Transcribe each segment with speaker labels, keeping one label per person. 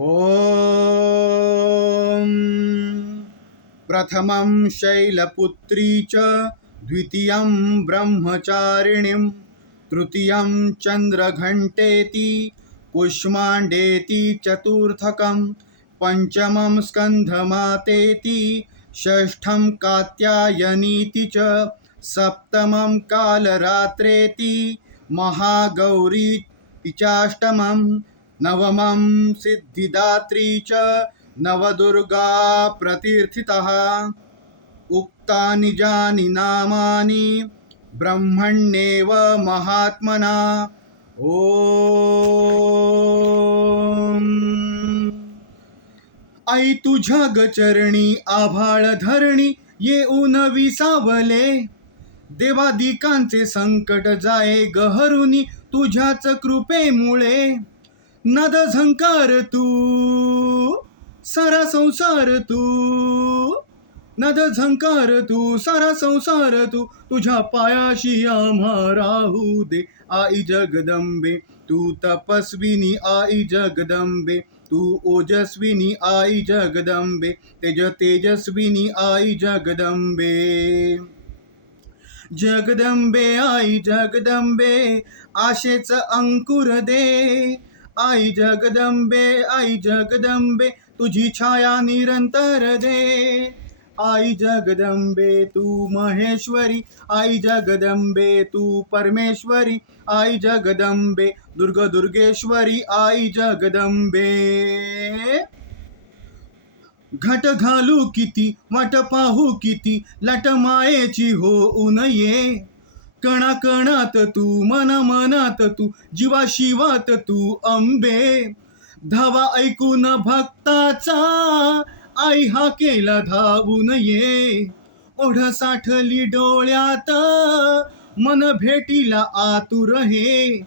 Speaker 1: ॐ प्रथमं शैलपुत्री च द्वितीयं ब्रह्मचारिणीं तृतीयं चन्द्रघण्टेति कुष्माण्डेति चतुर्थकं पञ्चमं स्कन्धमातेति षष्ठं कात्यायनीति च सप्तमं कालरात्रेति महागौरी चाष्टमं नवमं सिद्धिदात्री च नवदुर्गा प्रतीर्थितः। उक्तानि जानि नामानि ब्रह्मण्येव महात्मना। ओ आई तुझ्या गचरणी आभाळ धरणी येऊन विसावले। देवादिकांचे संकट जाये गहरुनी तुझ्याच कृपेमुळे। नद झंकार तू सारा संसार तू. नद झंकार तू सारा संसार तू. तुझ्या पायाशी आम्हा राहू दे आई जगदंबे. तू तपस्विनी आई जगदंबे. तू ओजस्विनी आई जगदंबे. तेज तेजस्विनी आई जगदंबे. जगदंबे आई जगदंबे. आशेच अंकुर दे आई जगदंबे आई जगदंबे तुझी छाया निरंतर दे। आई जगदंबे तू महेश्वरी, आई जगदंबे तू परमेश्वरी, आई जगदंबे दुर्ग दुर्गेश्वरी, आई जगदंबे घट घालू किती, वाट पाहू किती, लाट मायेची हो नये कणाकणात तू मन मनात तू जीवा शिवात तू अंबे. धावा ऐकून भक्ताचा आई हा केला धावून ये. ओढ साठली डोळ्यात मन भेटीला आतुर हे.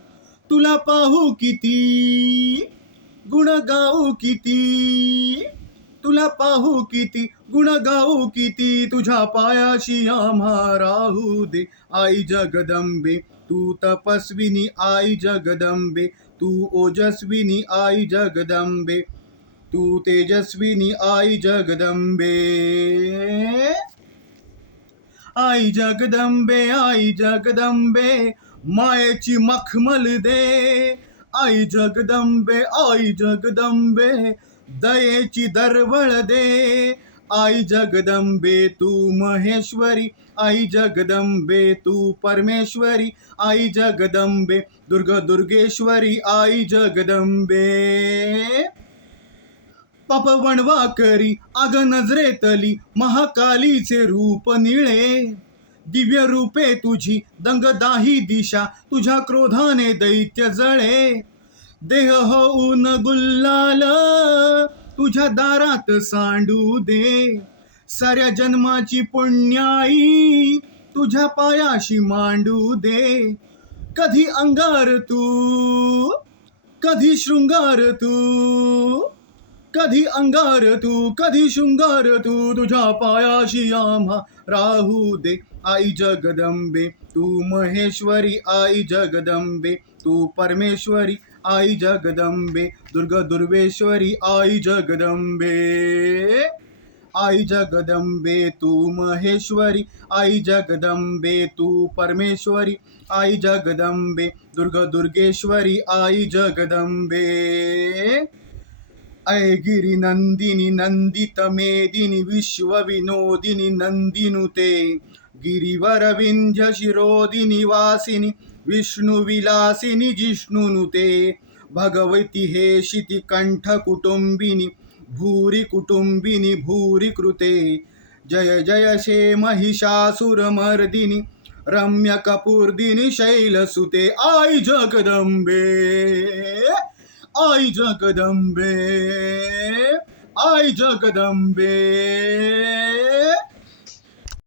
Speaker 1: तुला पाहू किती गुण गाऊ किती तुला पाहू किती गुण गाऊ किती तुझ्या पायाशी आम्हा राहू दे आई जगदंबे तू तपस्विनी आई जगदंबे. तू ओजस्विनी आई जगदंबे. तू तेजस्विनी आई जगदंबे. आई जगदंबे आई जगदंबे मायेची मखमल दे. आई जगदंबे आई जगदंबे. दयेची दरवळ दे. आई जगदंबे तू महेश्वरी. आई जगदंबे तू परमेश्वरी. आई जगदंबे दुर्ग दुर्गेश्वरी. आई जगदंबे. पाप वणवा करी आग नजरेतली महाकालीचे रूप निळे. दिव्य रूपे तुझी दंगदाही दिशा. तुझ्या क्रोधाने दैत्य जळे. देह होऊन गुल्लाल तुझ्या दारात सांडू दे. साऱ्या जन्माची पुण्याई तुझ्या पायाशी मांडू दे. कधी अंगार तू कधी शृंगार तू कधी अंगार तू कधी शृंगार तू तुझ्या पायाशी आम्हा राहू दे. आई जगदंबे तू महेश्वरी आई जगदंबे तू परमेश्वरी आई जगदंबे दुर्ग दुर्वेश्वरी आई जगदंबे। आई जगदंबे तू महेश्वरी। आई जगदंबे तू परमेश्वरी। आई जगदंबे दुर्ग दुर्गेश्वरी। आई जगदंबे। ऐ नंदिनी नंदित मेदिनी विश्वविनोदिनी नंदिनुते गिरिवर शिरोदिनी वासिनी। विष्णुविलासिनी जिष्णुनुते भगवती हे शिती कंठ कुटुंबिनी भूरी कुटुंबिनी भूरी कृते। जय जय शे महिषासुरमर्दिनी रम्य कपूर्दिनी शैलसुते आई जगदंबे आई जगदंबे आई जगदंबे